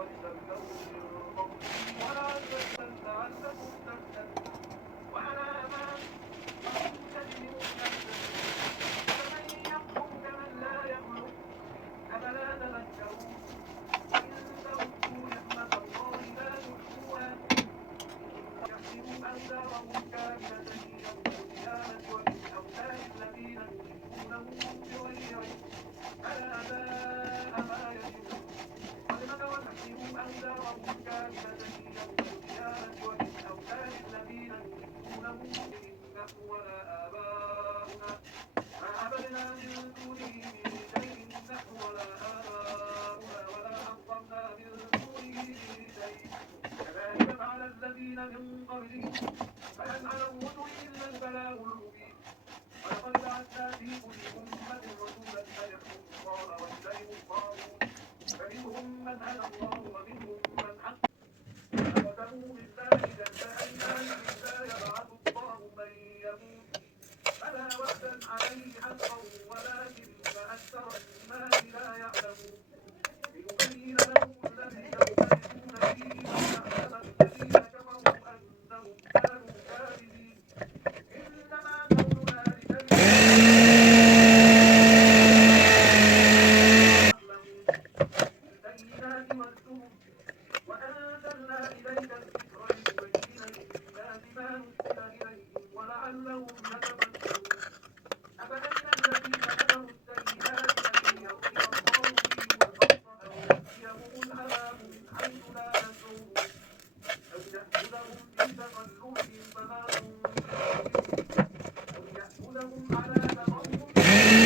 ولتبتغوا من فضله ولعلكم تهتدون وعلامات وبالنجم هم يهتدون فمن يخلق كمن لا يخلق أفلا تذكرون وإن تعدوا نعمة الله لا تحصوها يحسبوا أوزارهم كاملة يوم القيامة وللأوزار الذين يضلونهم بغير علم ألا ساء ما يزرون ولنحسبوا أوزارهم كاملة يوم القيامة وللأوزار الذين يضلونهم نحن ولا آباؤنا ما عبدنا من دونه من شيء نحن ولا آباؤنا ولا حرمنا من دونه من شيء كذلك فعل الذين من قبلهم فهل على الرسل إلا البلاغ المبين ولقد بعثنا في كل أمة رسولا أن يعبدوا الله واجتنبوا الطاغوت فمنهم من هدى الله ومنهم من حق أقسموا بالله جهد أيمانهم لا يبعث الله من يموت فلا وعدا عليه حقا ولكن أكثر الناس لا يعلمون ليبين لهم الذي يختلفون فيه ويعلم الذين كفروا أنهم كانوا كاذبين إنما قولنا لكلمة البينات والزبر وأنزلنا إليك الذكر لتبين للناس ما نزل إليهم ولعلهم يتفكرون أفأمن الذين كفروا السيئات أن يغفر الله بهم الأرض أو يأتيهم العذاب من حيث لا يشعرون أو يأخذهم في تقلبهم فما هم بخارجين أو يأخذهم على تخوف ما خلق الله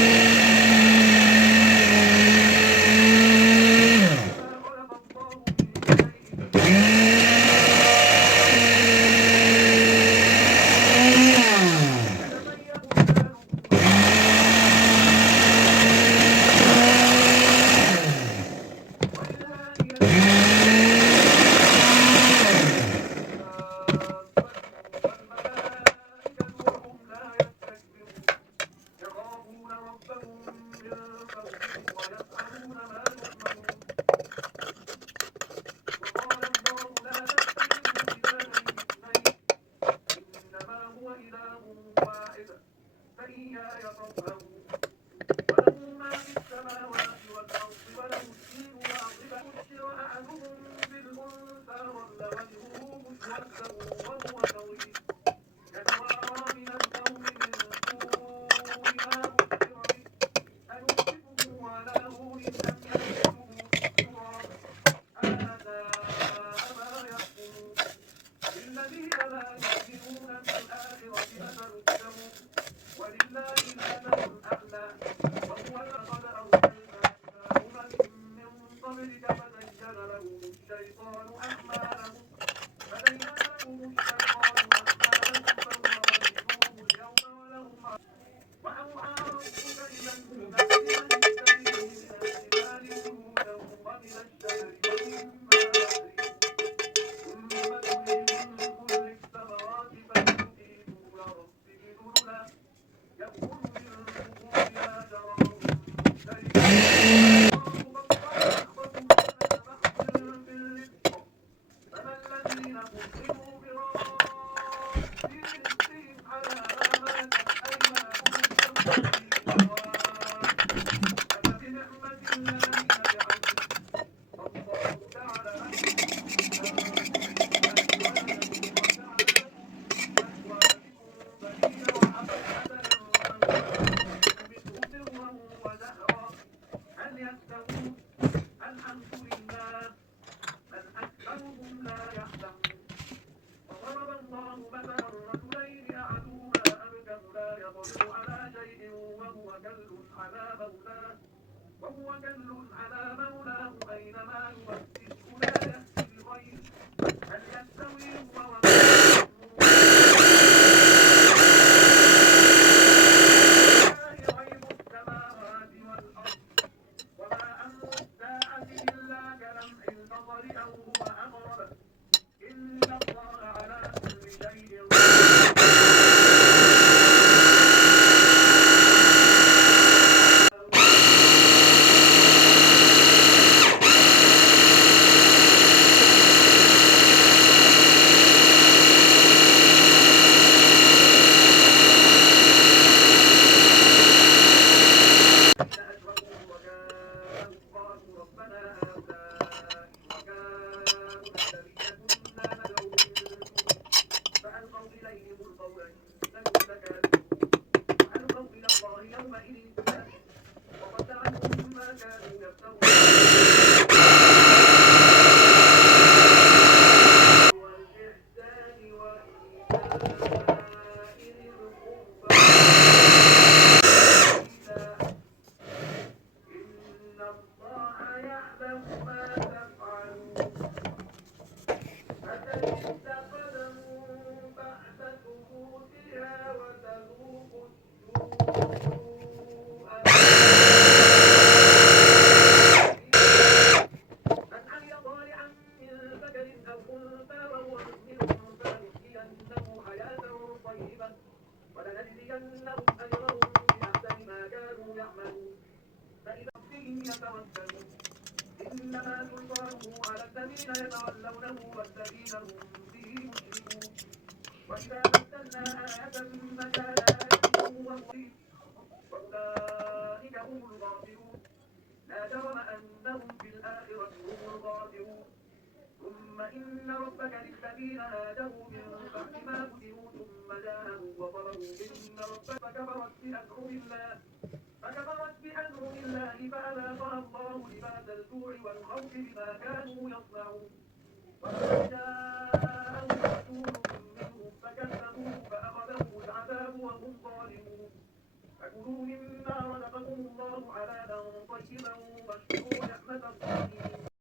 من شيء يخافون ربهم من فوقهم ويفعلون ما يؤمرون وقال الله لا تتخذوا إلهين اثنين إنما هو إله واحد فإياي فارهبون وله ما في السماوات والأرض وله الدين واصبا بشر أحدهم بالأنثى ظل وجهه مسودا وهو كظيم يتوارى من القوم من سوء ما بشر به أيمسكه على هون أم يدسه في التراب ألا ساء ما يحكمون للذين لا يؤمنون بالآخرة مثل السوء ولله المثل الأعلى وهو لقد أرسلنا إلى أمم من قبلك فزين لهم الشيطان أعمالهم فهو وليهم اليوم وأوحى ربك إلى المؤمنين يستخرجوا من الجبال بيوتا ومن الشجر ومما يعرشون ثم كلوا من كل الثمرات فاسلكي نور ربك ذللا يأكل من بطونها شراب مختلف الله بعضكم على بعض بالرزق فما الذين كذبوا براد رزقهم على ما ملكت أيمانهم فهم فيه سواء أفبنعمة الله يجحدون الله جعل لكم من أنفسكم أزواجا وجعل لكم من أزواجكم بنين وحفدة تزوجونهم سرا وجهرا هل يستوون الحمد لله بل أكثرهم لا يعلمون وضرب الله مثلا رجلين أحدهما أبكم لا يقدر على شيء وهو كل على مولاه أينما يوجهه لا يأتي بخير هل يستوي هو ومن لله غيب السماوات والأرض وما أمر الساعة إلا كلمح البصر أو هو أقرب إن الله على كل شيء سلطانه على الذين يتولونه والذين هم به مشركون وإذا بدلنا آية مكان آية وأولئك هم الغافلون لا جرم أنهم في الآخرة هم الغافلون ثم إن ربك للذين هاجروا من بعد ما فتنوا ثم جاهدوا وصبروا إن ربك فكفرت بأنعم الله فأذاقها الله لباس الجوع والخوف بما كانوا يصنعون ولقد جاءهم رسول منهم فكذبوه فأخذهم العذاب وهم ظالمون فكلوا مما رزقكم الله حلالا طيبا واشكروا نعمة الله